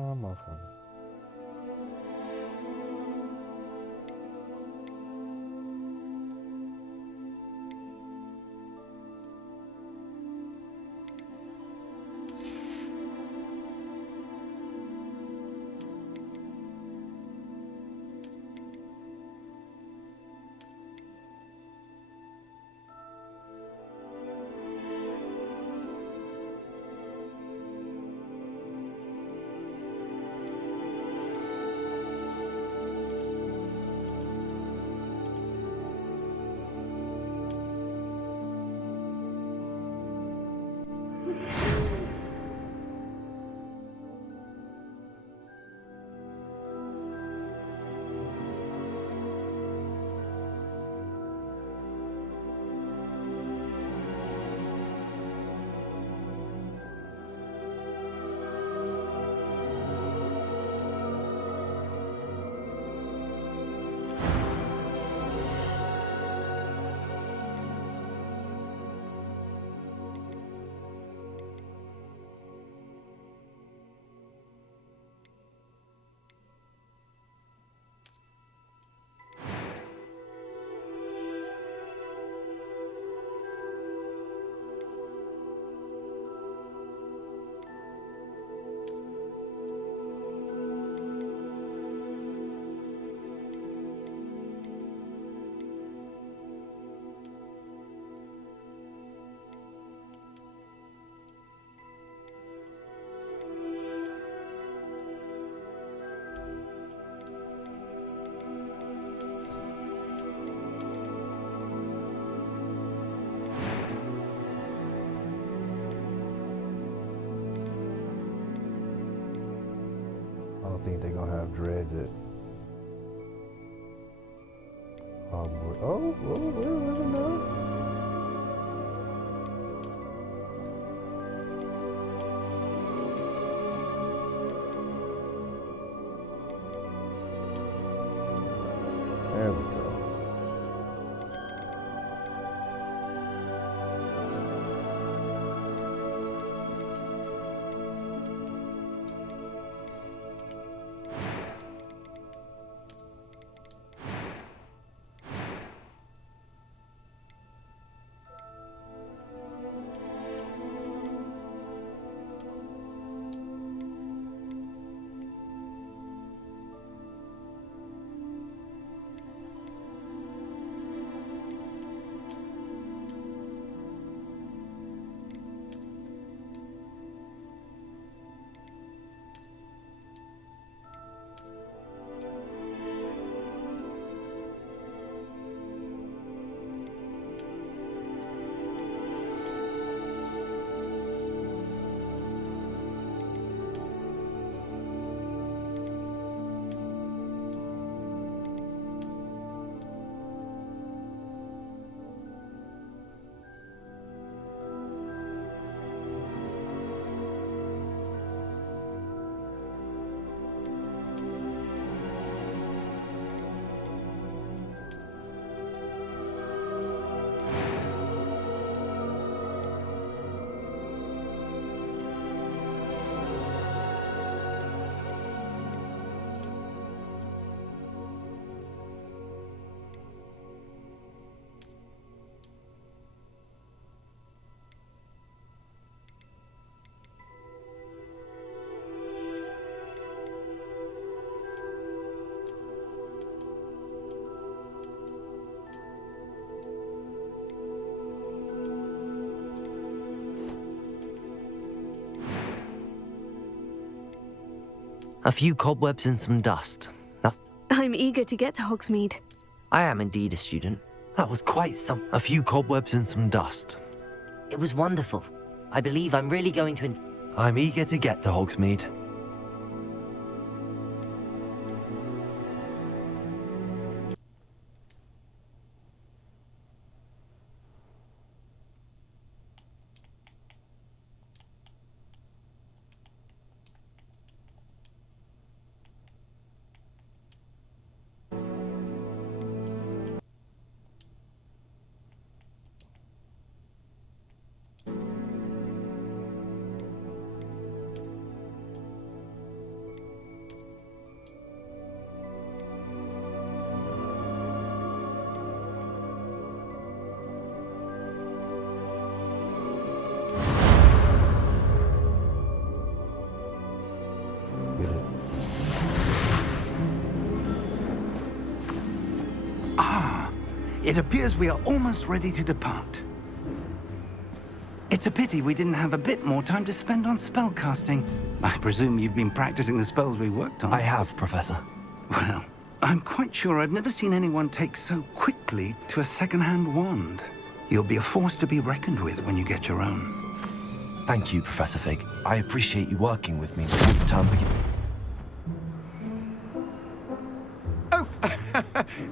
Oh, muffin. I don't think they're gonna have dreads at Hogwarts. Oh, where is it now? There we go. A few cobwebs and some dust. I'm eager to get to Hogsmeade. I am indeed a student. That was quite some. A few cobwebs and some dust. It was wonderful. I believe I'm really going to I'm eager to get to Hogsmeade. It appears we are almost ready to depart. It's a pity we didn't have a bit more time to spend on spellcasting. I presume you've been practicing the spells we worked on. I have, Professor. Well, I'm quite sure I've never seen anyone take so quickly to a second-hand wand. You'll be a force to be reckoned with when you get your own. Thank you, Professor Fig. I appreciate you working with me before the term begins. Oh,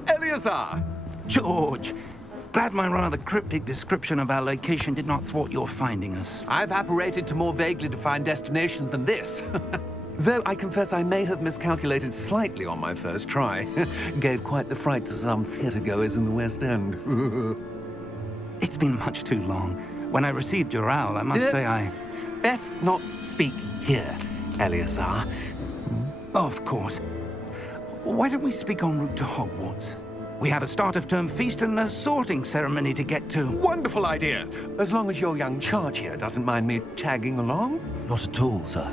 Eleazar! George, glad my rather cryptic description of our location did not thwart your finding us. I've apparated to more vaguely defined destinations than this. Though I confess I may have miscalculated slightly on my first try. Gave quite the fright to some theatre-goers in the West End. It's been much too long. When I received your owl, I must say I... Best not speak here, Eleazar. Of course. Why don't we speak en route to Hogwarts? We have a start-of-term feast and a sorting ceremony to get to. Wonderful idea! As long as your young charge here doesn't mind me tagging along. Not at all, sir.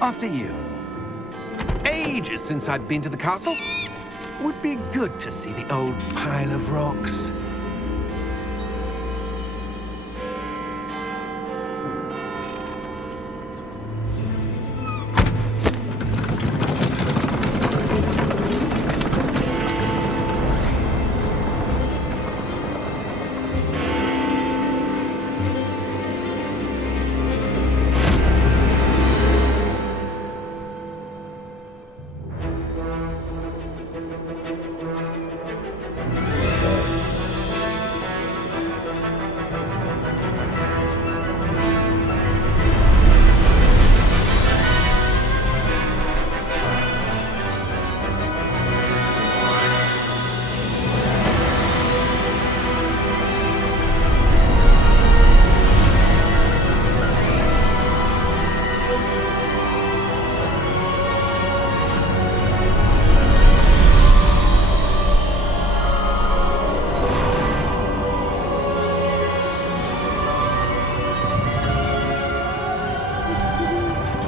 After you. Ages since I'd been to the castle. Would be good to see the old pile of rocks.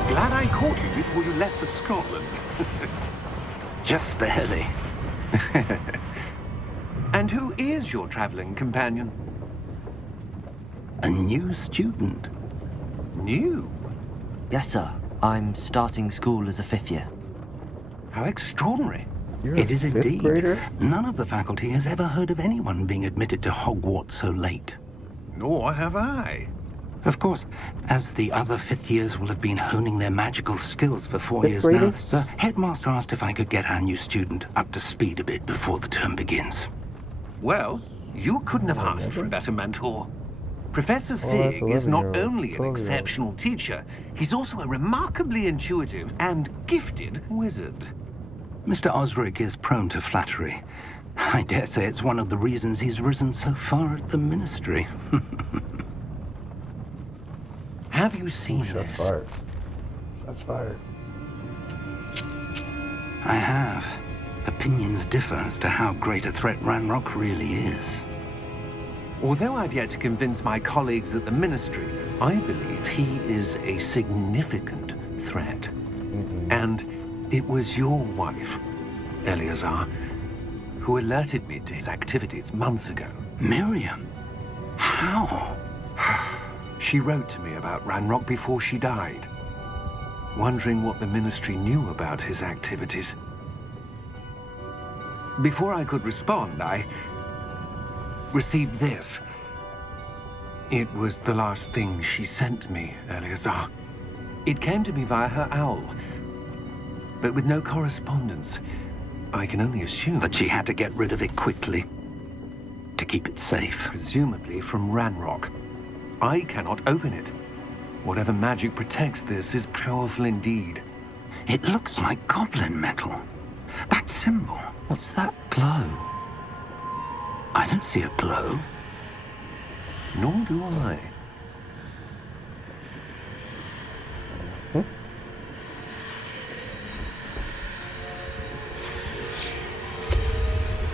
Glad I caught you before you left for Scotland. Just barely. And who is your traveling companion? A new student. New? Yes, sir. I'm starting school as a 5th year. How extraordinary. You're It a is fifth indeed. grader? None of the faculty has ever heard of anyone being admitted to Hogwarts so late. Nor have I. Of course, as the other 5th years will have been honing their magical skills for 4 Fifth years now, graders? the headmaster asked if I could get our new student up to speed a bit before the term begins. Well, you couldn't have asked for a better mentor. Professor Oh, that's Fig is not 11-year-old, only an 12-year-old. exceptional teacher, he's also a remarkably intuitive and gifted wizard. Mr. Osric is prone to flattery. I dare say it's one of the reasons he's risen so far at the ministry. Have you seen Shots this? fired. Shots fired. I have. Opinions differ as to how great a threat Ranrock really is. Although I've yet to convince my colleagues at the ministry, I believe he is a significant threat. And it was your wife, Eleazar, who alerted me to his activities months ago. Miriam? How? She wrote to me about Ranrock before she died, wondering what the ministry knew about his activities. Before I could respond, I received this. It was the last thing she sent me, Eleazar. It came to me via her owl, but with no correspondence. I can only assume That she had to get rid of it quickly to keep it safe. presumably from Ranrock. I cannot open it. Whatever magic protects this is powerful indeed. It looks like goblin metal. That symbol. What's that glow? I don't see a glow. Nor do I.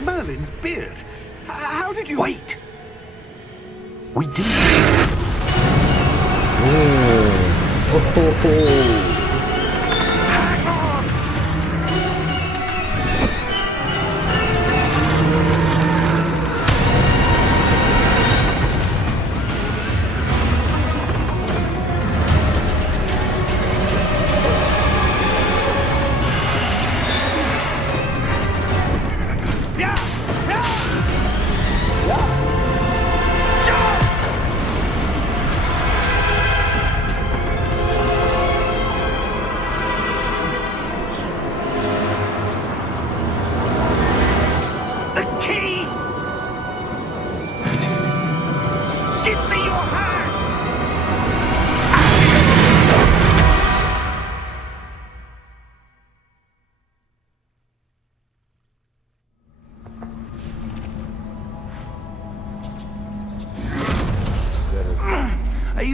Merlin's beard. How did you... Wait! We do. Hang on!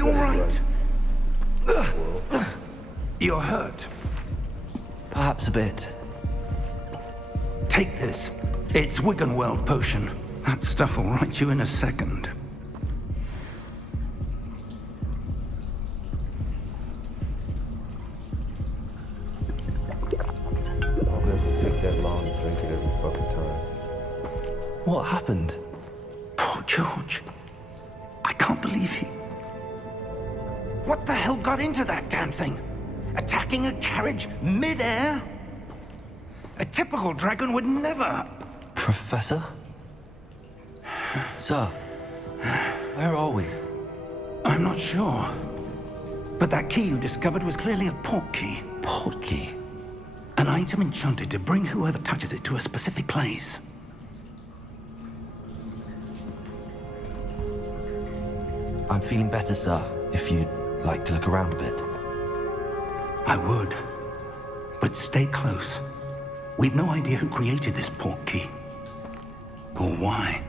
you all right? You're hurt. Perhaps a bit. Take this. It's Wiggenweld potion. That stuff will right you in a second. How can it take that long to drink it every fucking time? What happened? Poor George. I can't believe he... What the hell got into that damn thing? Attacking a carriage mid-air? A typical dragon would never... Professor? Sir, where are we? I'm not sure. But that key you discovered was clearly a port key. Port key? An item enchanted to bring whoever touches it to a specific place. I'm feeling better, sir, if you'd like to look around a bit. I would. But stay close. We've no idea who created this port key. Or why.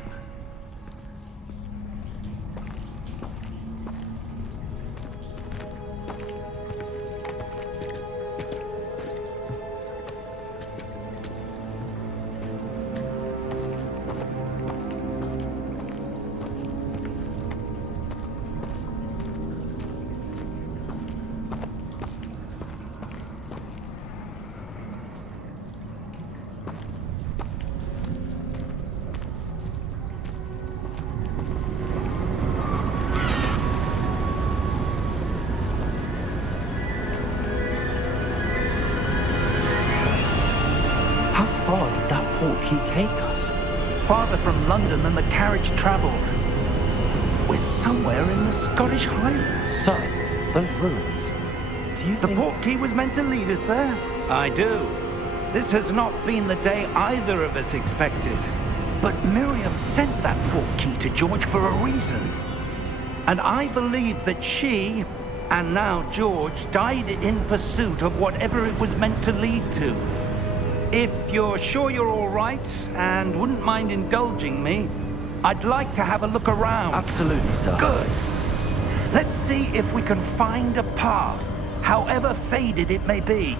How far did that port key take us? Farther from London than the carriage traveled. We're somewhere in the Scottish Highlands. Sir, those ruins. Do you The think... port key was meant to lead us there? I do. This has not been the day either of us expected. But Miriam sent that port key to George for a reason. And I believe that she, and now George, died in pursuit of whatever it was meant to lead to. If you're sure you're all right, and wouldn't mind indulging me, I'd like to have a look around. Absolutely, sir. Good. Let's see if we can find a path, however faded it may be.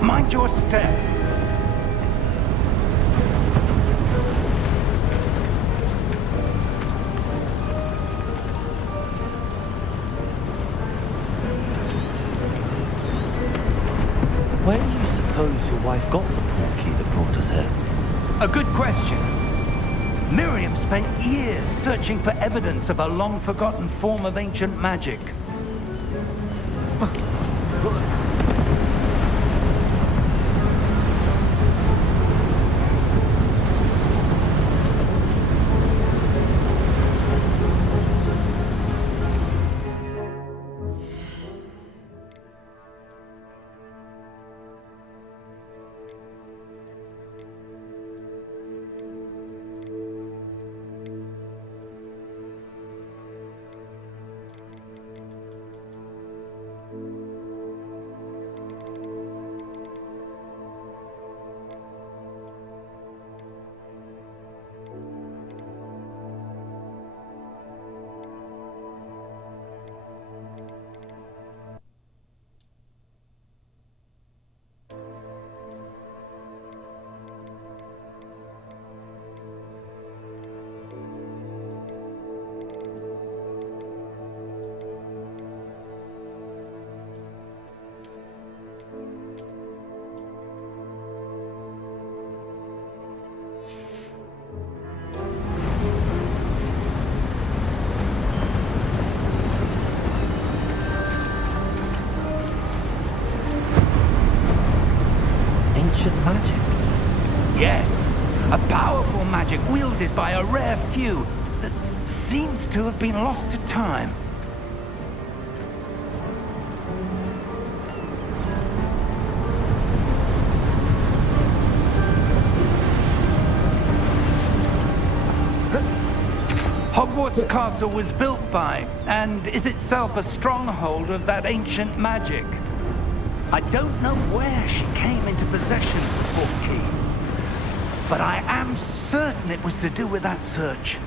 Mind your step. Where do you suppose your wife got the port key that brought us here? A good question. Miriam spent years searching for evidence of a long-forgotten form of ancient magic. Ancient magic? Yes, a powerful magic wielded by a rare few that seems to have been lost to time. Hogwarts Castle was built by, and is itself a stronghold of that ancient magic. I don't know where she came into possession of the port key, but I am certain it was to do with that search.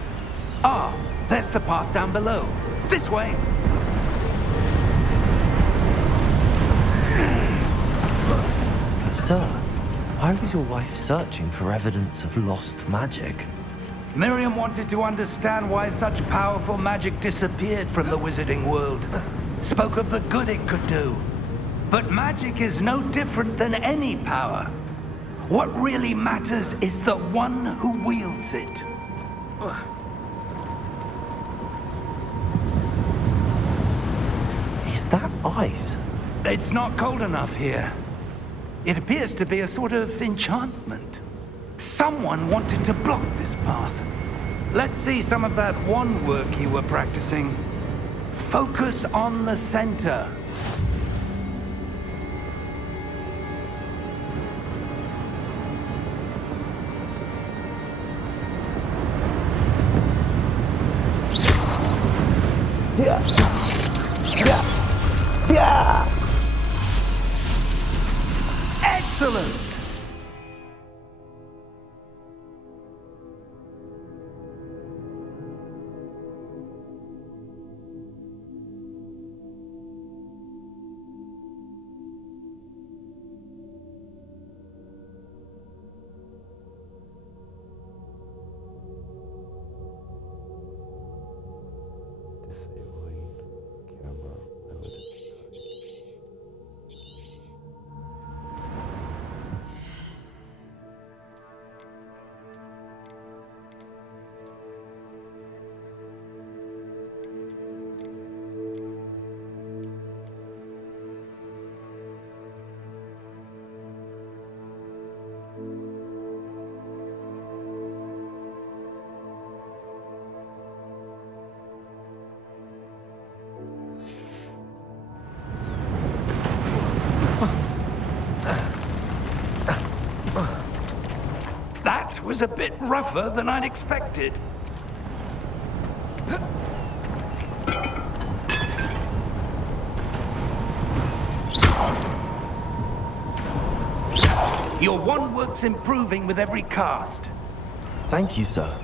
Ah, there's the path down below. This way. But sir, why was your wife searching for evidence of lost magic? Miriam wanted to understand why such powerful magic disappeared from the wizarding world. Spoke of the good it could do. But magic is no different than any power. What really matters is the one who wields it. Is that ice? It's not cold enough here. It appears to be a sort of enchantment. Someone wanted to block this path. Let's see some of that wand work you were practicing. Focus on the center. Excellent! Disabling camera abilities. That was a bit rougher than I'd expected. Your wand work's improving with every cast. Thank you, sir.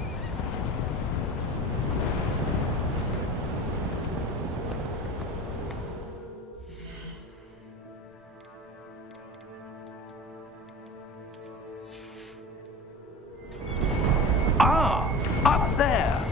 Ah, up there.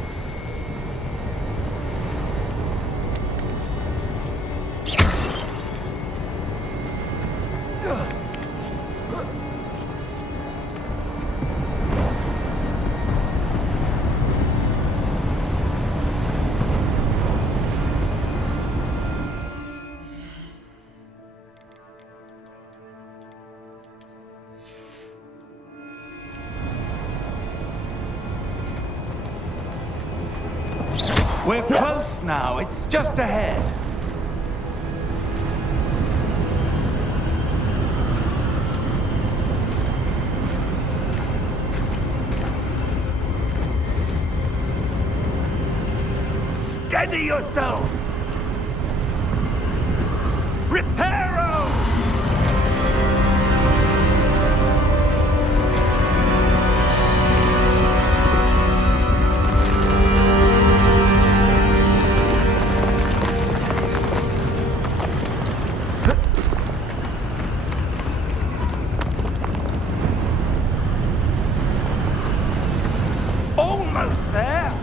We're close now. It's just ahead. Steady yourself! Reparo! Almost there!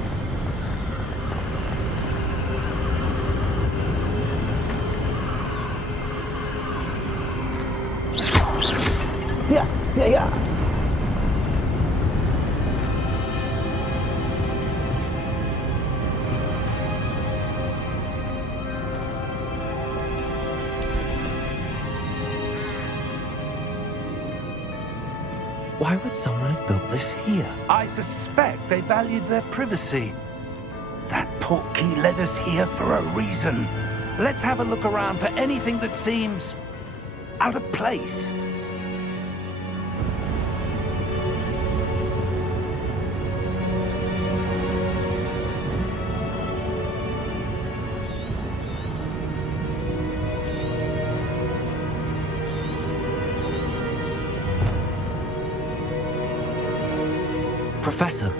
Yeah. Why would someone have built this here? I suspect they valued their privacy. That portkey led us here for a reason. Let's have a look around for anything that seems out of place. Professor,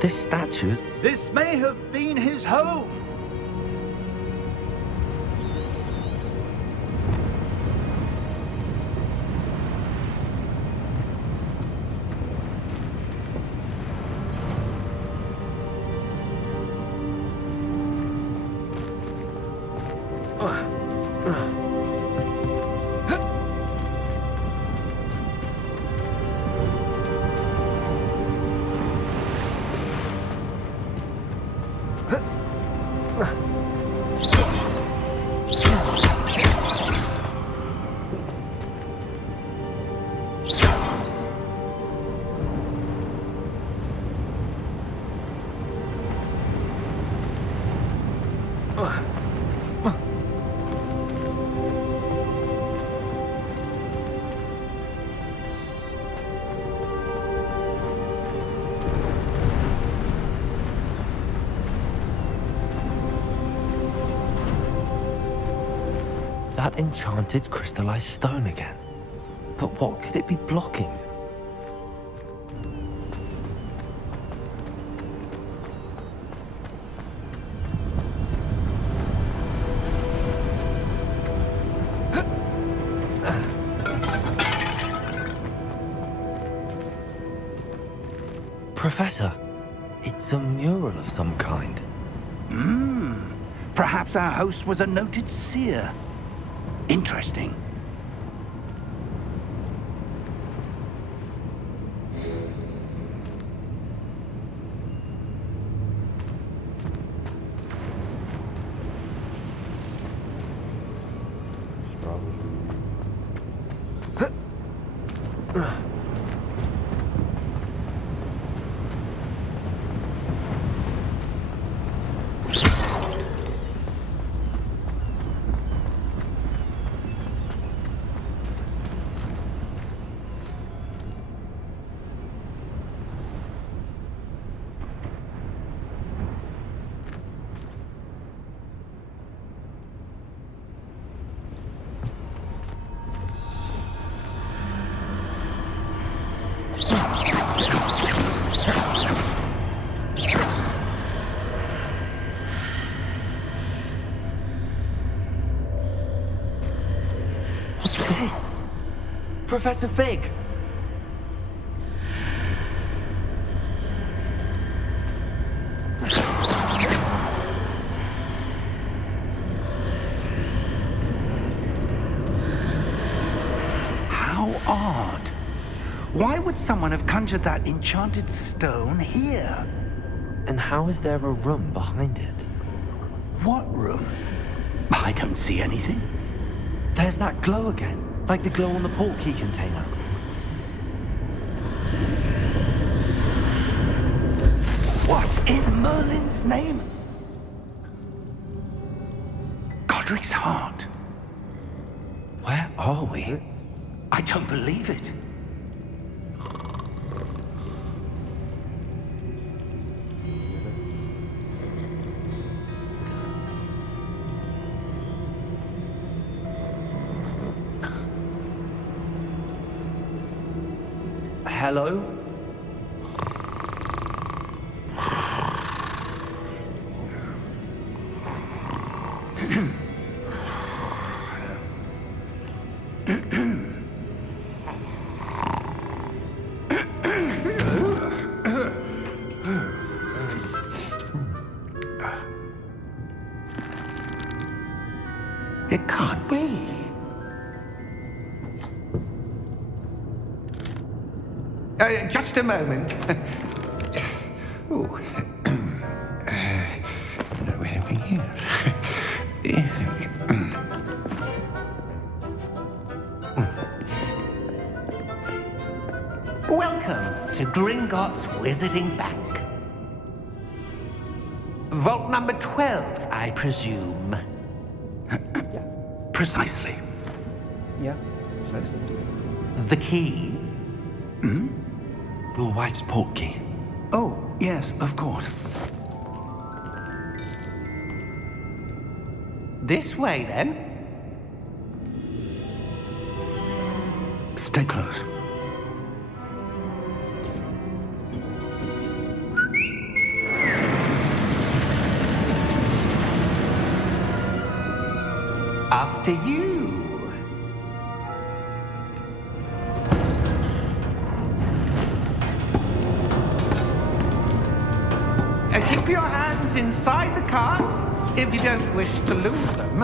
this statue... This may have been his home. That enchanted crystallized stone again. But what could it be blocking? Professor, it's a mural of some kind. Perhaps our host was a noted seer. Interesting. What's this? Professor Fig! How odd. Why would someone have conjured that enchanted stone here? And how is there a room behind it? What room? I don't see anything. There's that glow again, like the glow on the portkey container. What in Merlin's name? Godric's heart. Where are we? I don't believe it. Hello? It can't be. Just a moment. Oh. Where are we here? Welcome to Gringotts Wizarding Bank. Vault number 12, I presume. Yeah. Precisely. Yeah. Precisely. The key? Your wife's portkey. Oh, yes, of course. This way, then. Stay close. After you. Keep your hands inside the cart if you don't wish to lose them.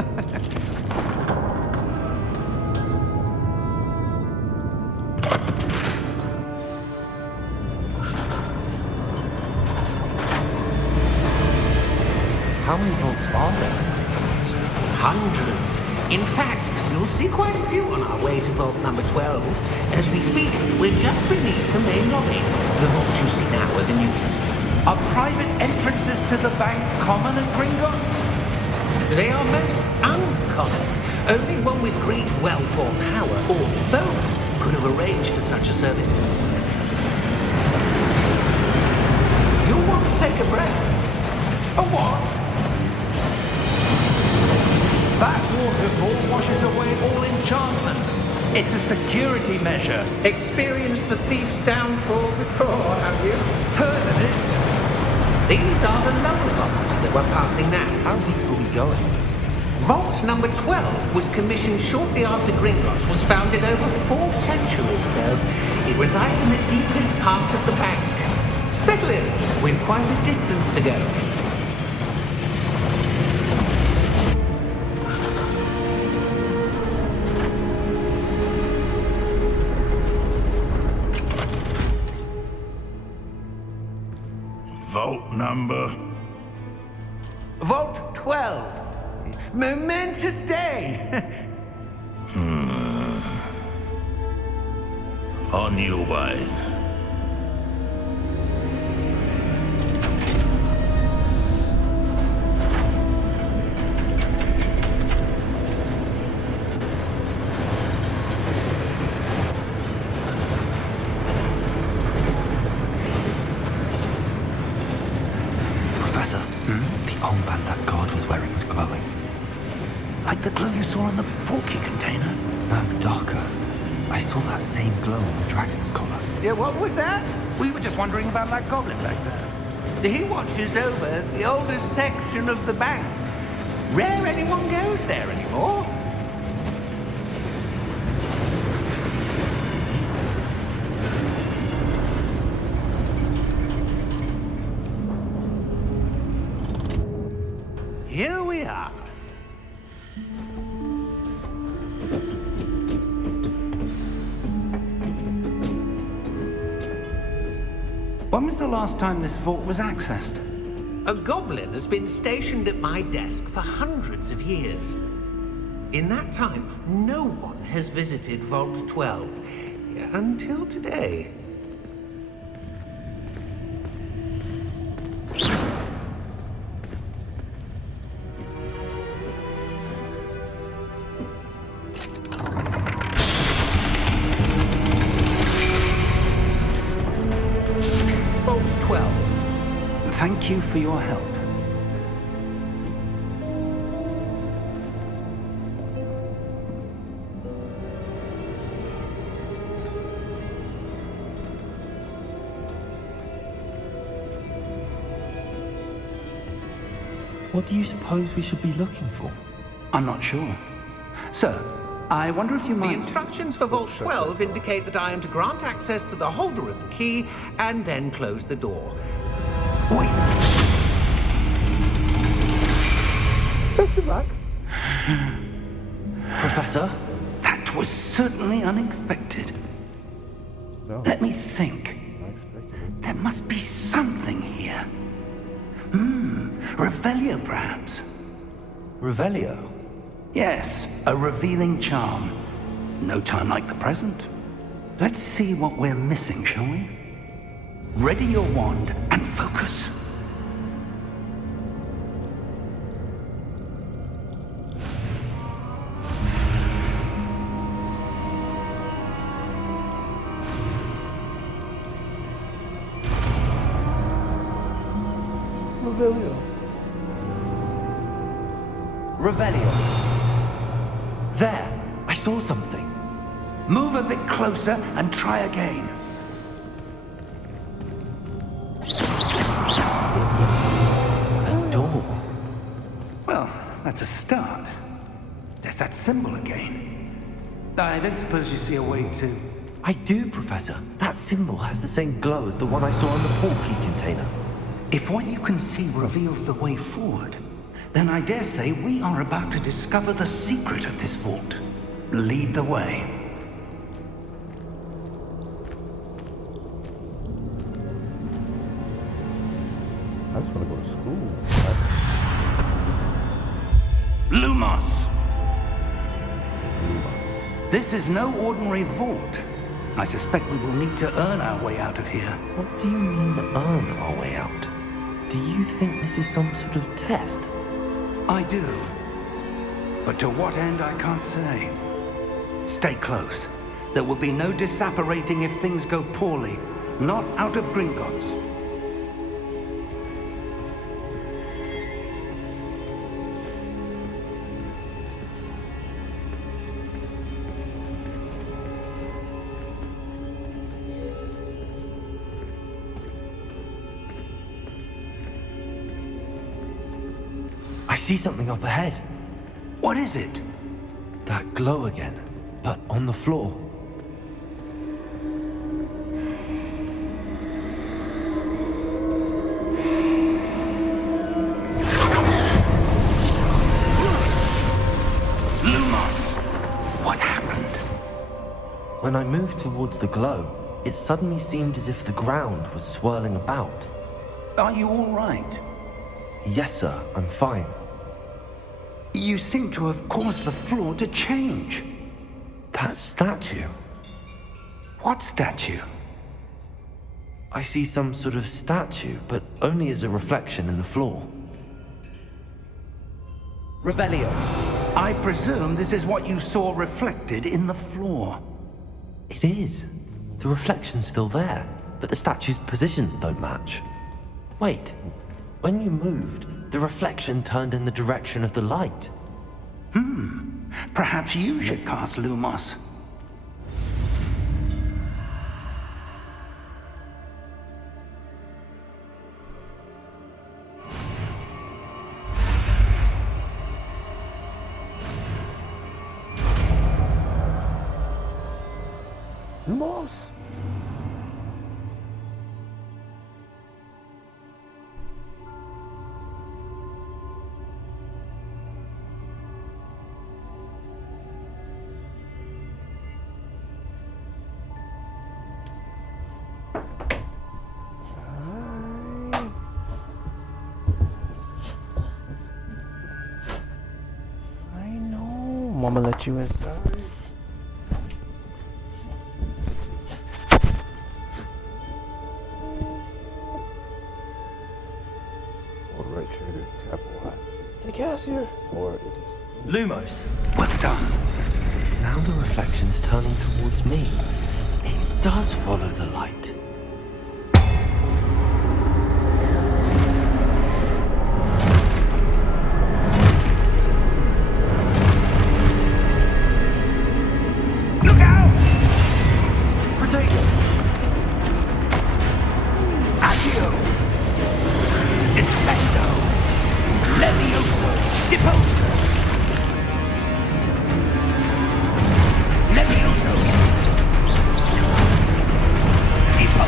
How many vaults are there? Hundreds. In fact, you'll see quite a few on our way to vault number 12. As we speak, we're just beneath the main lobby. The vaults you see now are the newest. Are private entrances to the bank common at Gringotts? They are most uncommon. Only one with great wealth or power, or both, could have arranged for such a service. You'll want to take a breath. A what? That waterfall washes away all enchantments. It's a security measure. Experienced the thief's downfall before, have you? Heard of it? These are the lower vaults that we're passing now. How deep are we going? Vault number 12 was commissioned shortly after Gringotts was founded over 4 centuries ago. It resides in the deepest part of the bank. Settle in. We've quite a distance to go. Vault number? Vault 12. Momentous day. On your way. Professor, the armband that guard was wearing was glowing. Like the glow you saw on the porky container? No, darker. I saw that same glow on the dragon's collar. Yeah, what was that? We were just wondering about that goblin back there. He watches over the oldest section of the bank. Rare anyone goes there anymore. Here we are. When was the last time this vault was accessed? A goblin has been stationed at my desk for hundreds of years. In that time, no one has visited Vault 12. Until today. Vault 12. Thank you for your help. What do you suppose we should be looking for? I'm not sure. Sir, I wonder if you The might... instructions for Vault 12 indicate that I am to grant access to the holder of the key and then close the door. Wait. Professor? That was certainly unexpected. No. Let me think. Unexpected. There must be something here. Revelio, perhaps. Revelio? Yes, a revealing charm. No time like the present. Let's see what we're missing, shall we? Ready your wand and focus. Revelio. Revelio. There! I saw something. Move a bit closer and try again. A door. Well, that's a start. There's symbol again. I don't suppose you see a way to... I do, Professor. That symbol has the same glow as the one I saw in the portkey container. If what you can see reveals the way forward, then I dare say we are about to discover the secret of this vault. Lead the way. I just want to go to school. Lumos! This is no ordinary vault. I suspect we will need to earn our way out of here. What do you mean, earn our way out? Do you think this is some sort of test? I do. But to what end, I can't say. Stay close. There will be no disapparating if things go poorly. Not out of Gringotts. I see something up ahead. What is it? That glow again, but on the floor. Lumos! What happened? When I moved towards the glow, it suddenly seemed as if the ground was swirling about. Are you all right? Yes, sir, I'm fine. You seem to have caused the floor to change. That statue. What statue? I see some sort of statue, but only as a reflection in the floor. Revelio. I presume this is what you saw reflected in the floor. It is. The reflection's still there, but the statue's positions don't match. Wait. When you moved, the reflection turned in the direction of the light. Perhaps you should cast Lumos. Lumos! I know. Mama let you inside. Hold right trigger, tap Y. The gas here? Or it is. Lumos! Well done. Now the reflection's turning towards me. It does follow the light. Look out! Protego! Accio! Descendo! Levioso! Deposo! Levioso! Deposo!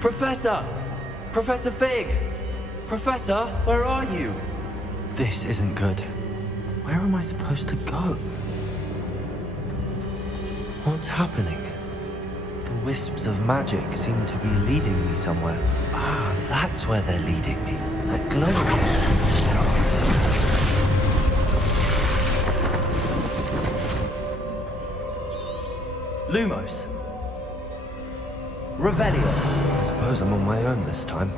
Professor! Professor Fig! Professor, where are you? This isn't good. Where am I supposed to go? What's happening? The wisps of magic seem to be leading me somewhere. Ah, that's where they're leading me. That glow again. Lumos. Revelio. I suppose I'm on my own this time.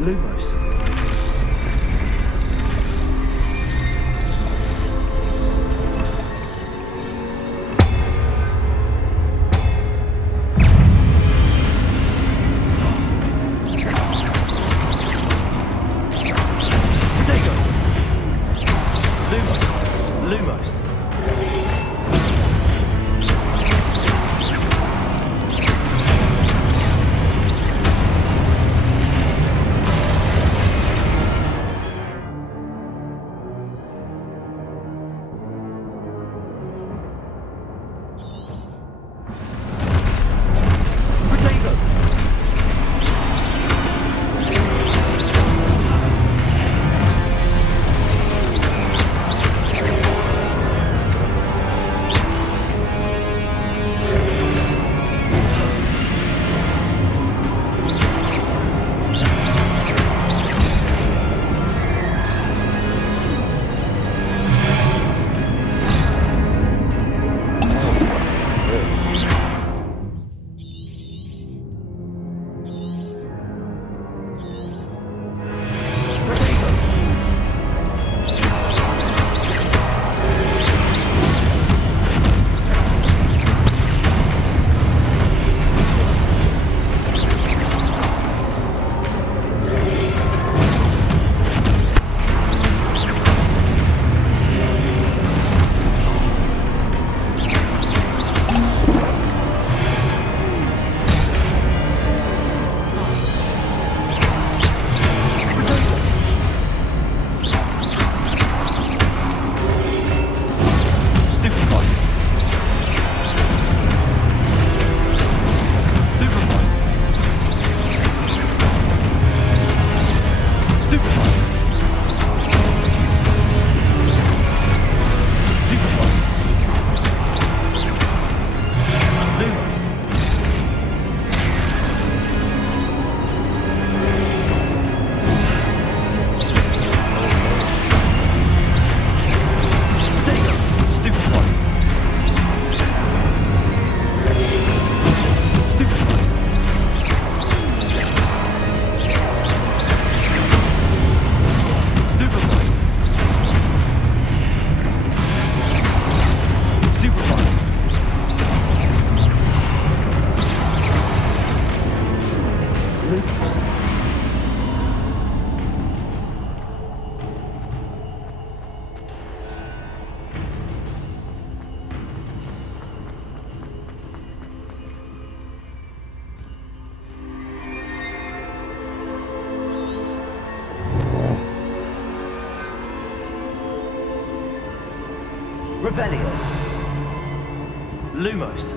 Lumos. Lumos. Revelio. Lumos.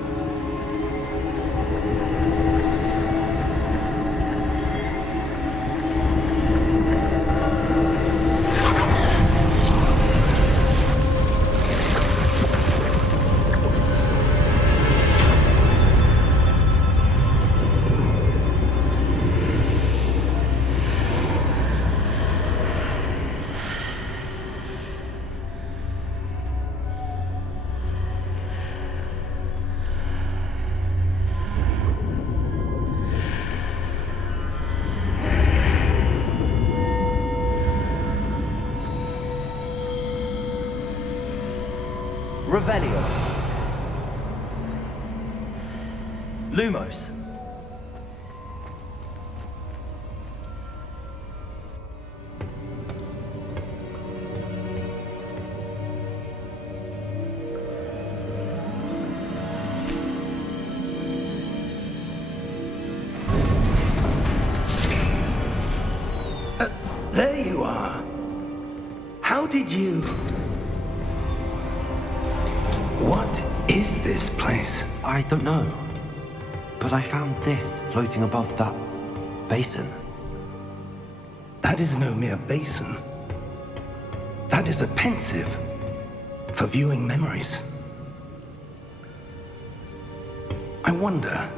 Revelio. Lumos. are. How did you... What is this place? I don't know. But I found this floating above that basin. That is no mere basin. That is a pensive for viewing memories. I wonder...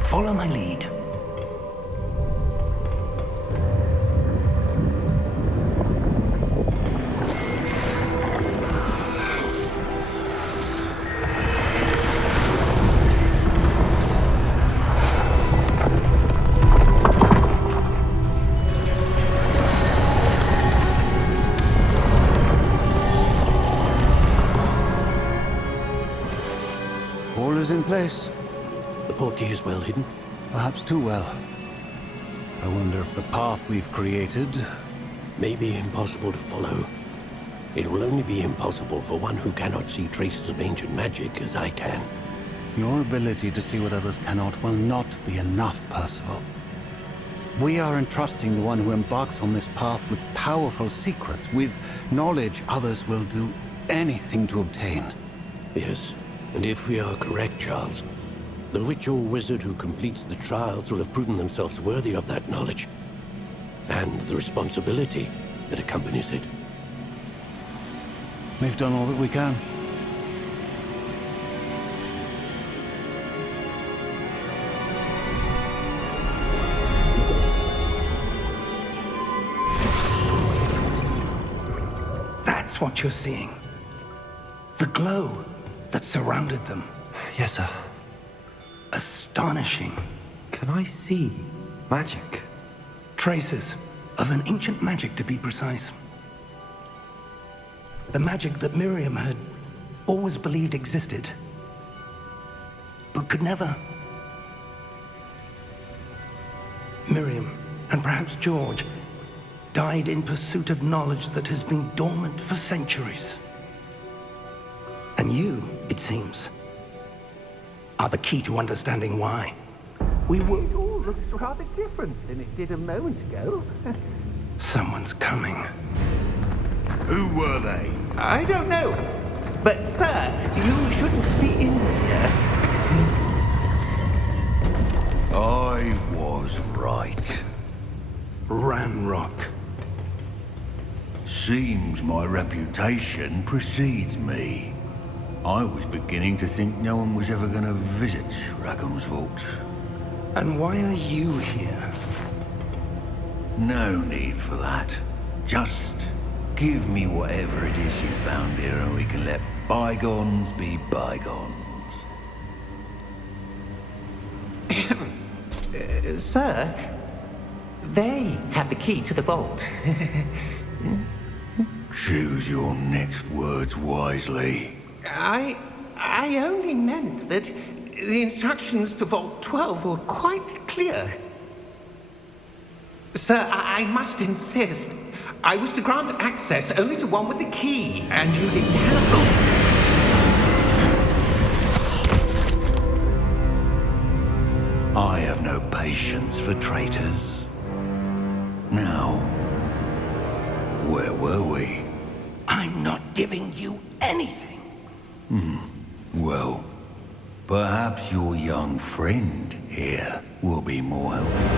Follow my lead. All is in place. The portkey is well hidden. Perhaps too well. I wonder if the path we've created... May be impossible to follow. It will only be impossible for one who cannot see traces of ancient magic as I can. Your ability to see what others cannot will not be enough, Percival. We are entrusting the one who embarks on this path with powerful secrets, with knowledge others will do anything to obtain. Yes, and if we are correct, Charles, the witch or wizard who completes the trials will have proven themselves worthy of that knowledge, and the responsibility that accompanies it. We've done all that we can. That's what you're seeing. The glow that surrounded them. Yes, sir. Astonishing. Can I see magic? Traces of an ancient magic, to be precise. The magic that Miriam had always believed existed, but could never. Miriam, and perhaps George, died in pursuit of knowledge that has been dormant for centuries. And you, it seems, are the key to understanding why. We were... It all looks rather different than it did a moment ago. Someone's coming. Who were they? I don't know. But, sir, you shouldn't be in here. I was right. Ramrock. Seems my reputation precedes me. I was beginning to think no one was ever going to visit Rackham's Vault. And why are you here? No need for that. Just give me whatever it is you found here and we can let bygones be bygones. Sir, they have the key to the vault. Choose your next words wisely. I only meant that the instructions to Vault 12 were quite clear. Sir, I must insist. I was to grant access only to one with the key, and you didn't have them. I have no patience for traitors. Now, where were we? I'm not giving you anything. Well, perhaps your young friend here will be more helpful.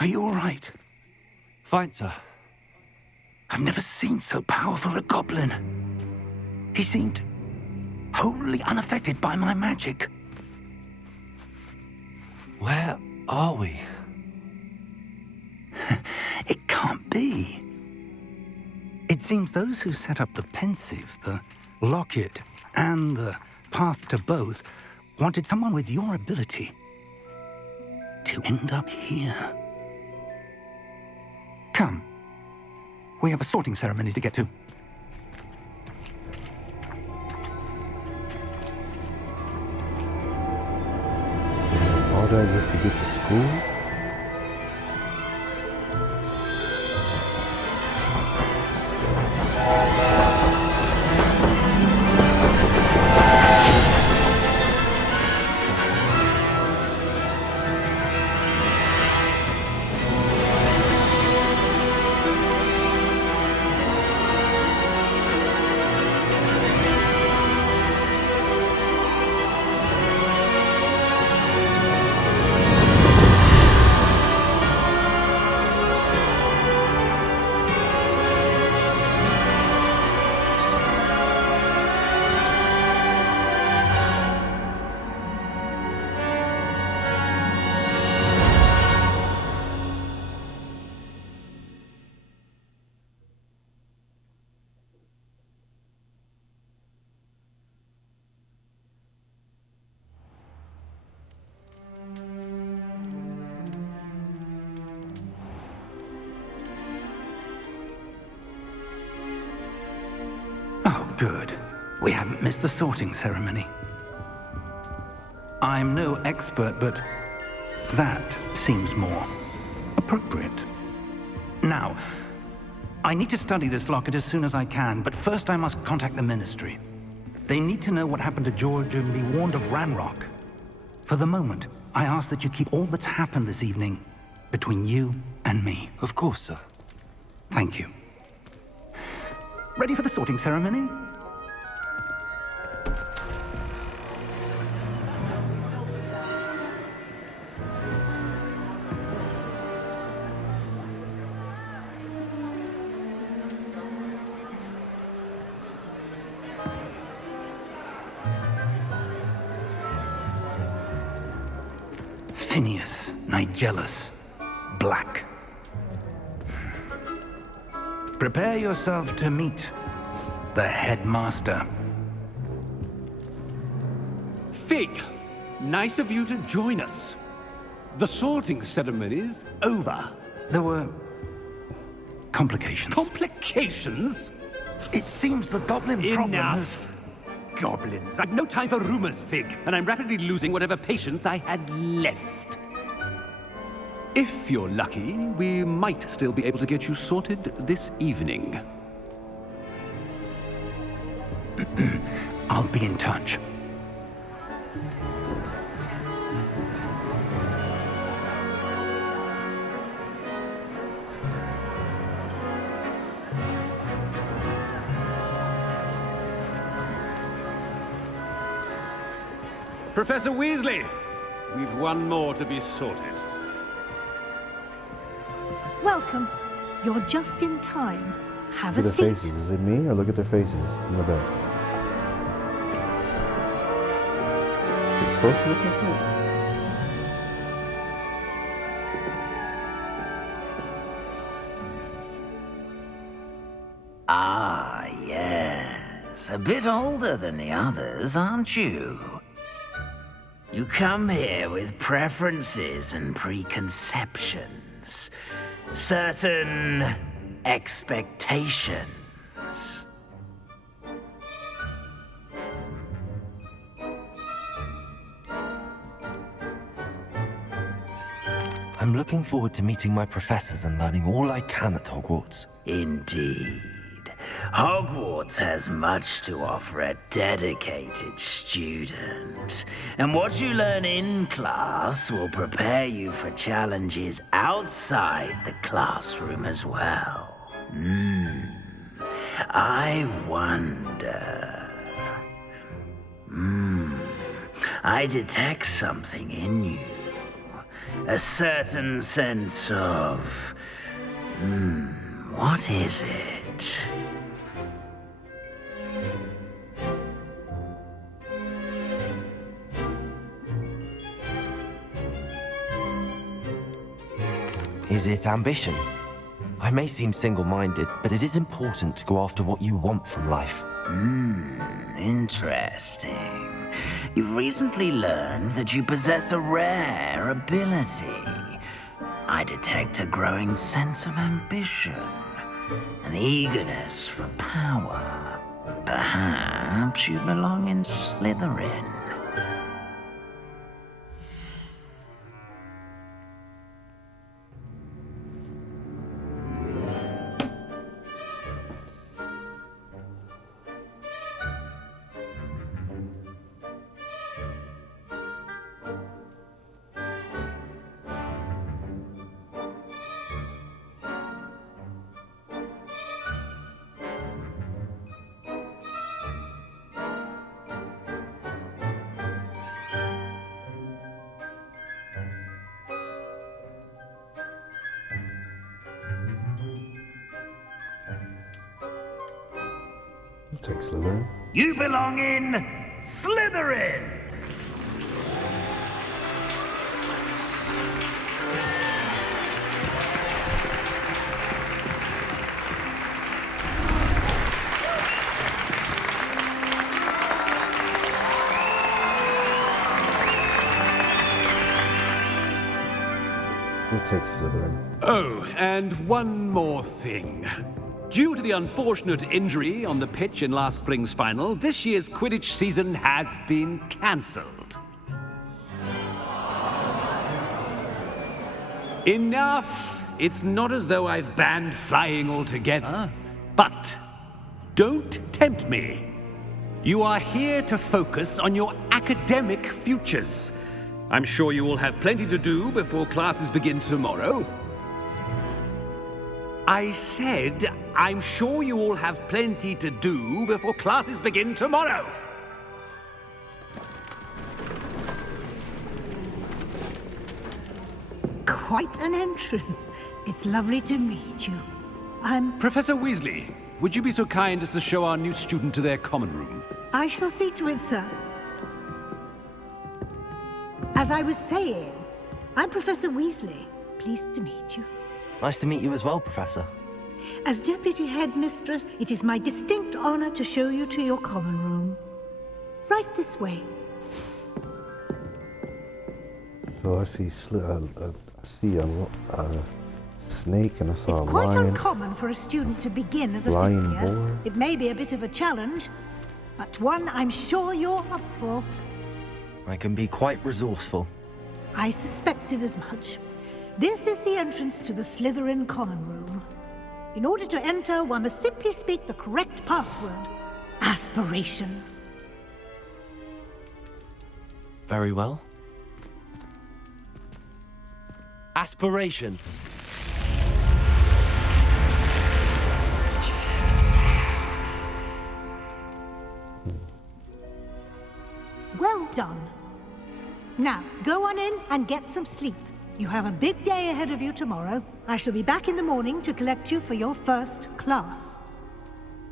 Are you all right? Fine, sir. I've never seen so powerful a goblin. He seemed wholly unaffected by my magic. Where are we? It can't be. It seems those who set up the pensive, the locket, and the path to both wanted someone with your ability to end up here. Come. We have a sorting ceremony to get to. All that just to get to school? Oh, good. We haven't missed the sorting ceremony. I'm no expert, but that seems more appropriate. Now, I need to study this locket as soon as I can, but first I must contact the Ministry. They need to know what happened to George and be warned of Ranrock. For the moment, I ask that you keep all that's happened this evening between you and me. Of course, sir. Thank you. Ready for the sorting ceremony? Phineas, Nigellus, Black. Prepare yourself to meet the headmaster. Fig, nice of you to join us. The sorting ceremony's over. There were complications. Complications? It seems the goblin problem has... Enough! Goblins. I've no time for rumors, Fig, and I'm rapidly losing whatever patience I had left. If you're lucky, we might still be able to get you sorted this evening. I'll be in touch. Professor Weasley, we've one more to be sorted. Welcome. You're just in time. Have a Look at seat. their faces. Is it me or look at their faces in the back? It's supposed to look like that? Ah, yes. A bit older than the others, aren't you? You come here with preferences and preconceptions. Certain expectations. I'm looking forward to meeting my professors and learning all I can at Hogwarts. Indeed. Hogwarts has much to offer a dedicated student. And what you learn in class will prepare you for challenges outside the classroom as well. I wonder... I detect something in you. A certain sense of... what is it? Is it ambition? I may seem single-minded, but it is important to go after what you want from life. Interesting. You've recently learned that you possess a rare ability. I detect a growing sense of ambition, an eagerness for power. Perhaps you belong in Slytherin. Take Slytherin. You belong in Slytherin! We'll take Slytherin. Oh, and one more thing. Due to the unfortunate injury on the pitch in last spring's final, this year's Quidditch season has been cancelled. Enough! It's not as though I've banned flying altogether, but don't tempt me. You are here to focus on your academic futures. I'm sure you will have plenty to do before classes begin tomorrow. I said, I'm sure you all have plenty to do before classes begin tomorrow. Quite an entrance. It's lovely to meet you. I'm... Professor Weasley, would you be so kind as to show our new student to their common room? I shall see to it, sir. As I was saying, I'm Professor Weasley. Pleased to meet you. Nice to meet you as well, Professor. As Deputy Headmistress, it is my distinct honor to show you to your common room. Right this way. So I see a snake and I saw It's a quite lion. uncommon for a student to begin as a Flying fifth year. boar. It may be a bit of a challenge, but one I'm sure you're up for. I can be quite resourceful. I suspected as much. This is the entrance to the Slytherin common room. In order to enter, one must simply speak the correct password. Aspiration. Very well. Aspiration. Well done. Now, go on in and get some sleep. You have a big day ahead of you tomorrow. I shall be back in the morning to collect you for your first class.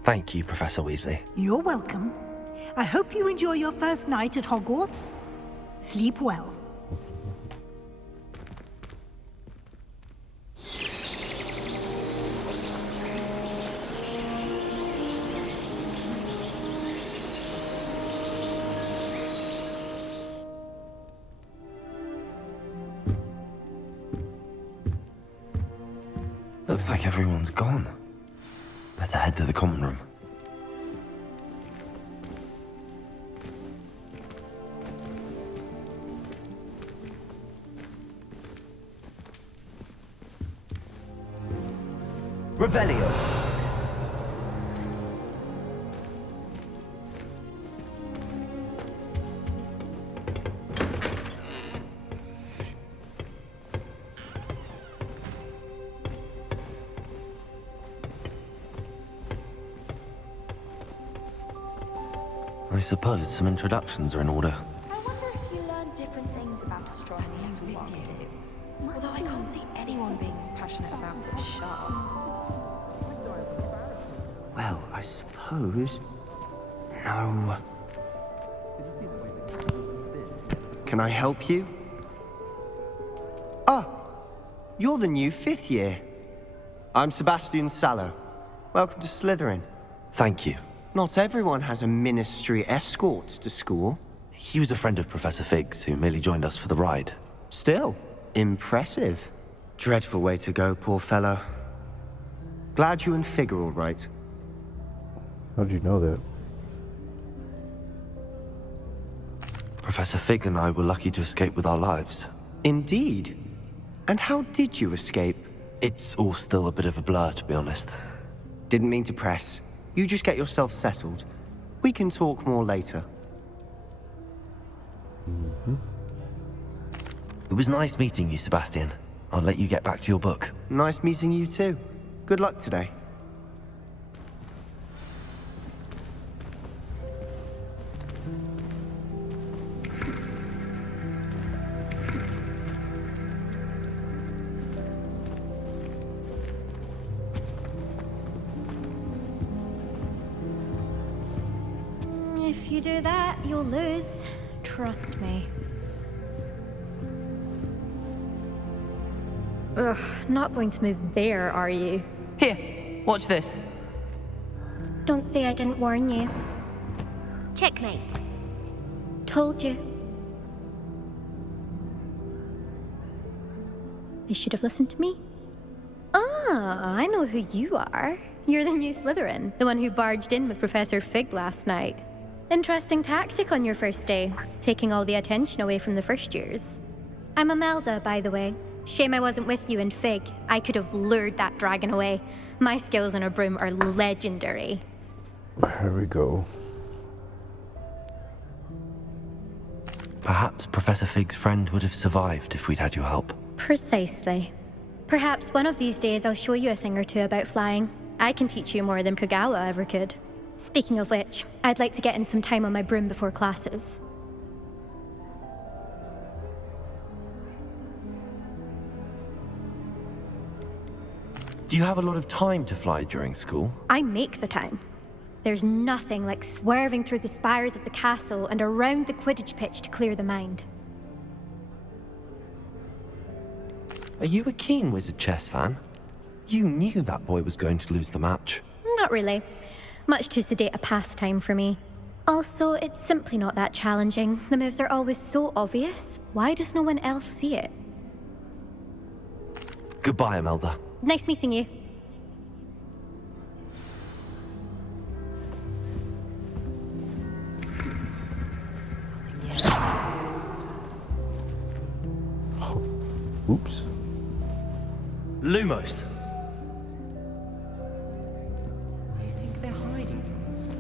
Thank you, Professor Weasley. You're welcome. I hope you enjoy your first night at Hogwarts. Sleep well. Looks like everyone's gone. Better head to the common room. Revelio. I suppose some introductions are in order. I wonder if you learn different things about astronomy to what you do. Although I can't see anyone being as passionate about it as Sharp. Well, I suppose... No. Can I help you? Ah, you're the new 5th year. I'm Sebastian Sallow. Welcome to Slytherin. Thank you. Not everyone has a ministry escort to school. He was a friend of Professor Fig's, who merely joined us for the ride. Still, impressive. Dreadful way to go, poor fellow. Glad you and Fig are all right. How'd you know that? Professor Fig and I were lucky to escape with our lives. Indeed. And how did you escape? It's all still a bit of a blur, to be honest. Didn't mean to press. You just get yourself settled. We can talk more later. It was nice meeting you, Sebastian. I'll let you get back to your book. Nice meeting you too. Good luck today. If you do that, you'll lose. Trust me. Ugh, not going to move there, are you? Here, watch this. Don't say I didn't warn you. Checkmate. Told you. They should have listened to me. Ah, I know who you are. You're the new Slytherin, the one who barged in with Professor Fig last night. Interesting tactic on your first day, taking all the attention away from the first years. I'm Imelda, by the way. Shame I wasn't with you in Fig. I could have lured that dragon away. My skills on a broom are legendary. Here we go. Perhaps Professor Fig's friend would have survived if we'd had your help. Precisely. Perhaps one of these days I'll show you a thing or two about flying. I can teach you more than Kagawa ever could. Speaking of which, I'd like to get in some time on my broom before classes. Do you have a lot of time to fly during school? I make the time. There's nothing like swerving through the spires of the castle and around the Quidditch pitch to clear the mind. Are you a keen Wizard chess fan? You knew that boy was going to lose the match. Not really. Much too sedate a pastime for me. Also, it's simply not that challenging. The moves are always so obvious. Why does no one else see it? Goodbye, Imelda. Nice meeting you. Oops. Lumos. They're hiding from us.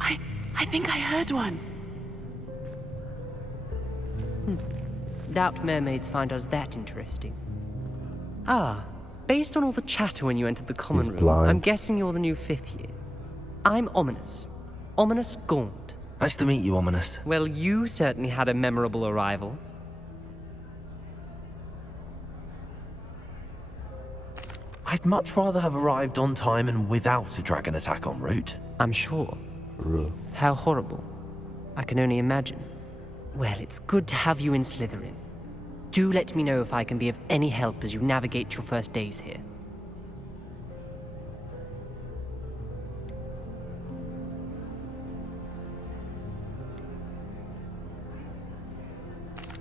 I think I heard one. Doubt mermaids find us that interesting. Ah, based on all the chatter when you entered the common room, blind. I'm guessing you're the new 5th year. I'm Ominous. Ominous Gaunt. Nice to meet you, Ominous. Well, you certainly had a memorable arrival. I'd much rather have arrived on time and without a dragon attack en route. I'm sure. How horrible. I can only imagine. Well, it's good to have you in Slytherin. Do let me know if I can be of any help as you navigate your first days here.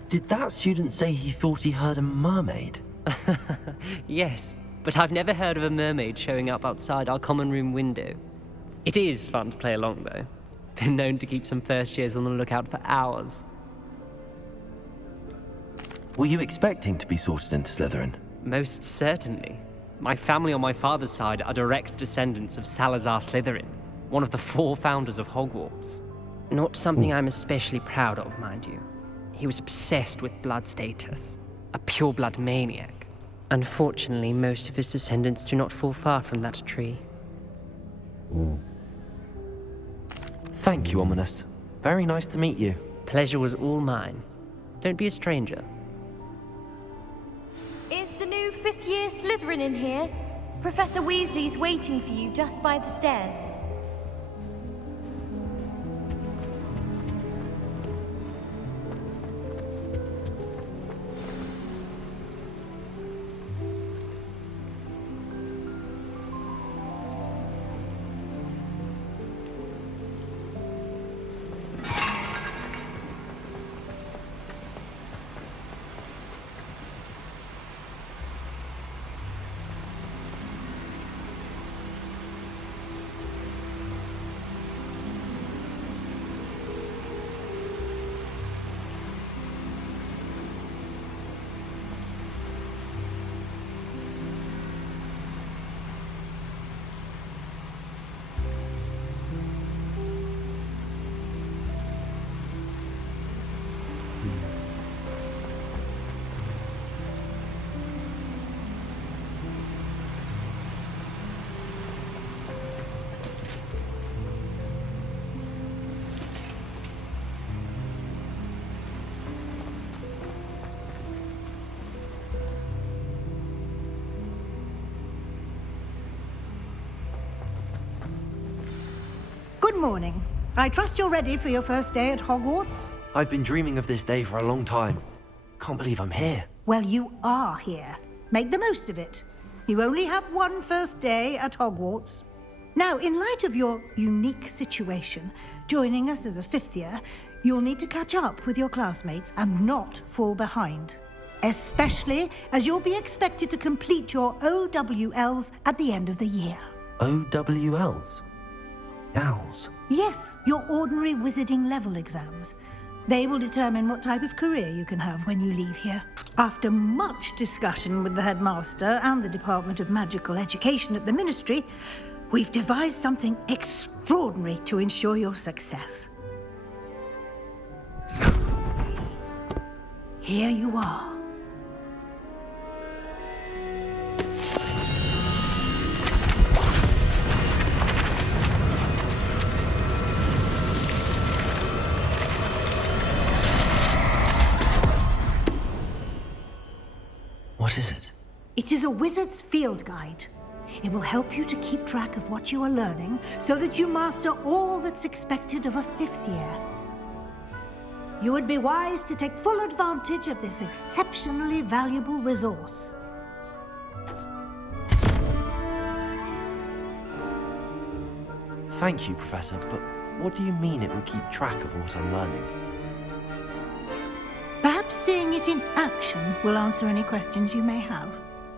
Did that student say he thought he heard a mermaid? Yes, but I've never heard of a mermaid showing up outside our common room window. It is fun to play along, though. Been known to keep some first years on the lookout for hours. Were you expecting to be sorted into Slytherin? Most certainly. My family on my father's side are direct descendants of Salazar Slytherin, one of the 4 founders of Hogwarts. Not something I'm especially proud of, mind you. He was obsessed with blood status, a pure-blood maniac. Unfortunately, most of his descendants do not fall far from that tree. Thank you, Ominous. Very nice to meet you. Pleasure was all mine. Don't be a stranger. fifth year Slytherin in here? Professor Weasley's waiting for you just by the stairs. Good morning. I trust you're ready for your first day at Hogwarts? I've been dreaming of this day for a long time. Can't believe I'm here. Well, you are here. Make the most of it. You only have one first day at Hogwarts. Now, in light of your unique situation, joining us as a fifth year, you'll need to catch up with your classmates and not fall behind. Especially as you'll be expected to complete your OWLs at the end of the year. OWLs? Owls? Yes, your ordinary wizarding level exams. They will determine what type of career you can have when you leave here. After much discussion with the headmaster and the Department of Magical Education at the Ministry, we've devised something extraordinary to ensure your success. Here you are. What is it? It is a wizard's field guide. It will help you to keep track of what you are learning so that you master all that's expected of a fifth year. You would be wise to take full advantage of this exceptionally valuable resource. Thank you, Professor, but what do you mean it will keep track of what I'm learning? Perhaps seeing it in action will answer any questions you may have.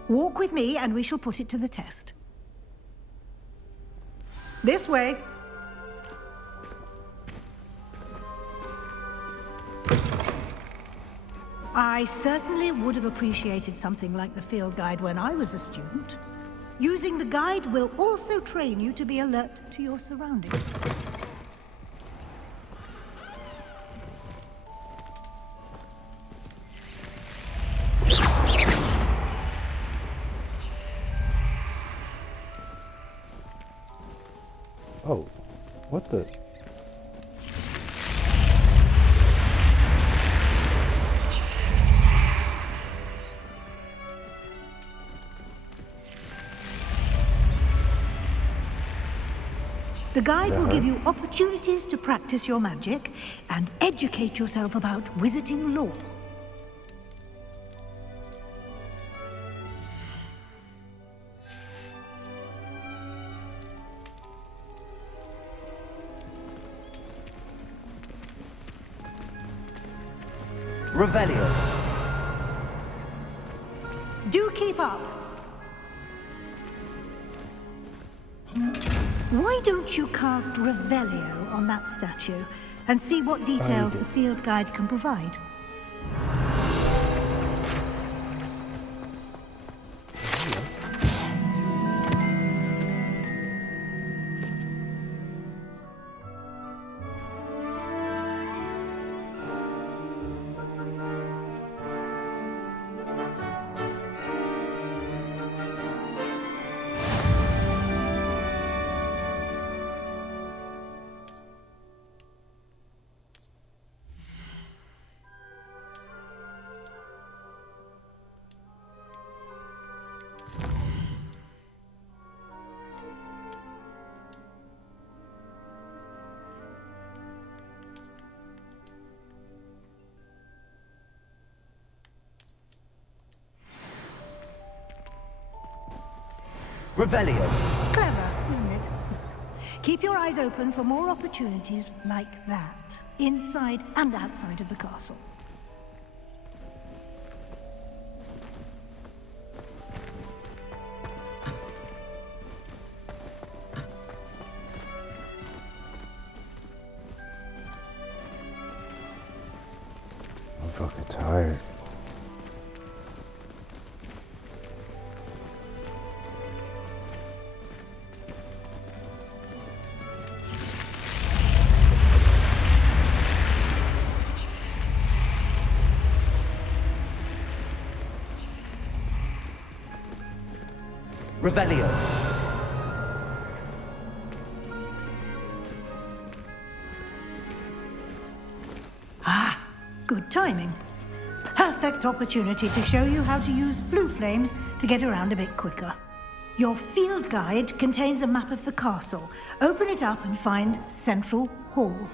Walk with me and we shall put it to the test. This way. I certainly would have appreciated something like the field guide when I was a student. Using the guide will also train you to be alert to your surroundings. Oh, what the? The guide will give you opportunities to practice your magic and educate yourself about wizarding lore. Revelio. Do keep up. Why don't you cast Revelio on that statue and see what details the field guide can provide? Revelio. Clever, isn't it? Keep your eyes open for more opportunities like that, inside and outside of the castle. I'm fucking tired. Revelio. Ah, good timing. Perfect opportunity to show you how to use flue flames to get around a bit quicker. Your field guide contains a map of the castle. Open it up and find Central Hall.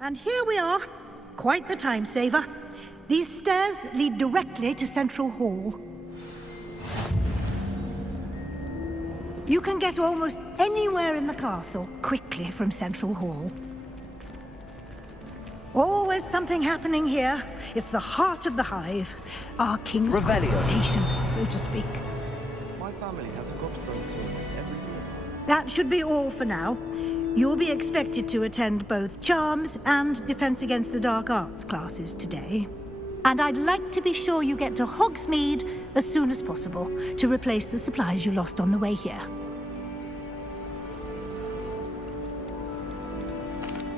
And here we are. Quite the time saver. These stairs lead directly to Central Hall. You can get almost anywhere in the castle quickly from Central Hall. Always something happening here. It's the heart of the hive. Our king's station, so to speak. My family hasn't got to go to every year. That should be all for now. You'll be expected to attend both Charms and Defense Against the Dark Arts classes today. And I'd like to be sure you get to Hogsmeade as soon as possible to replace the supplies you lost on the way here.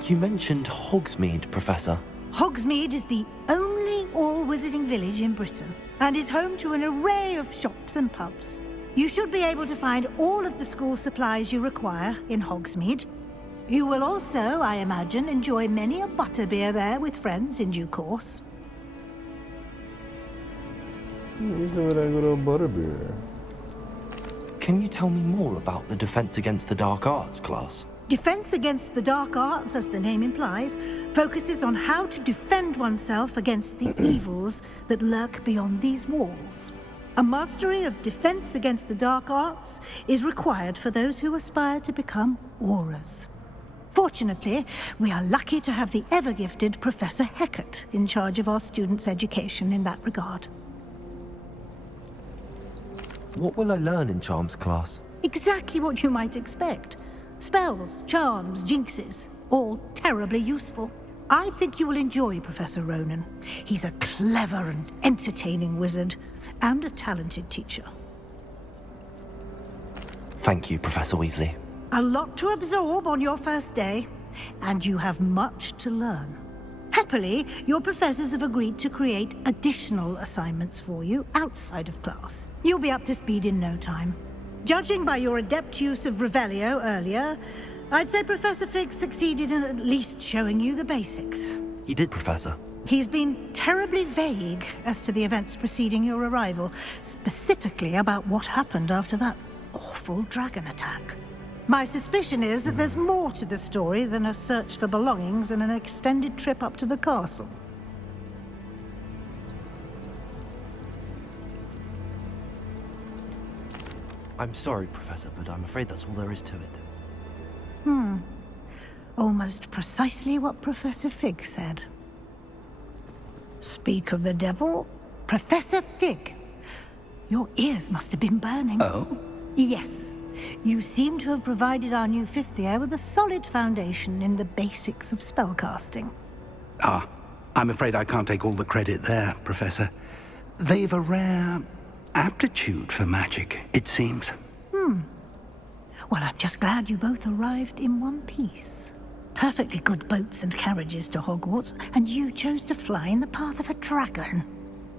You mentioned Hogsmeade, Professor. Hogsmeade is the only all-wizarding village in Britain and is home to an array of shops and pubs. You should be able to find all of the school supplies you require in Hogsmeade. You will also, I imagine, enjoy many a butterbeer there with friends in due course. Where's some of that good old butterbeer? Can you tell me more about the Defense Against the Dark Arts class? Defense Against the Dark Arts, as the name implies, focuses on how to defend oneself against the evils that lurk beyond these walls. A mastery of Defense Against the Dark Arts is required for those who aspire to become Aurors. Fortunately, we are lucky to have the ever-gifted Professor Hecat in charge of our students' education in that regard. What will I learn in Charms class? Exactly what you might expect. Spells, charms, jinxes, all terribly useful. I think you will enjoy Professor Ronan. He's a clever and entertaining wizard, and a talented teacher. Thank you, Professor Weasley. A lot to absorb on your first day, and you have much to learn. Happily, your professors have agreed to create additional assignments for you outside of class. You'll be up to speed in no time. Judging by your adept use of Revelio earlier, I'd say Professor Fig succeeded in at least showing you the basics. He did, Professor. He's been terribly vague as to the events preceding your arrival, specifically about what happened after that awful dragon attack. My suspicion is that there's more to the story than a search for belongings and an extended trip up to the castle. I'm sorry, Professor, but I'm afraid that's all there is to it. Almost precisely what Professor Fig said. Speak of the devil. Professor Fig. Your ears must have been burning. Oh? Yes. You seem to have provided our new fifth year with a solid foundation in the basics of spellcasting. Ah, I'm afraid I can't take all the credit there, Professor. They've a rare aptitude for magic, it seems. Well, I'm just glad you both arrived in one piece. Perfectly good boats and carriages to Hogwarts, and you chose to fly in the path of a dragon.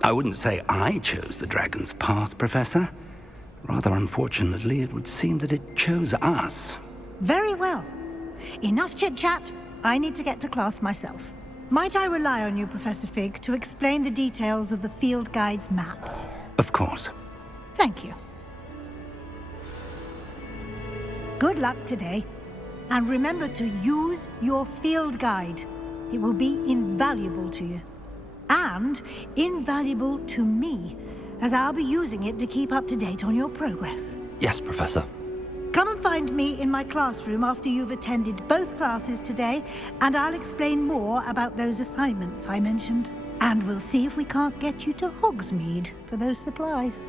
I wouldn't say I chose the dragon's path, Professor. Rather unfortunately, it would seem that it chose us. Very well. Enough chit-chat. I need to get to class myself. Might I rely on you, Professor Fig, to explain the details of the field guide's map? Of course. Thank you. Good luck today. And remember to use your field guide. It will be invaluable to you. And invaluable to me, as I'll be using it to keep up to date on your progress. Yes, Professor. Come and find me in my classroom after you've attended both classes today, and I'll explain more about those assignments I mentioned. And we'll see if we can't get you to Hogsmeade for those supplies.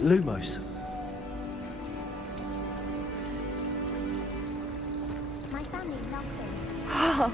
Lumos. My family loves him. Oh,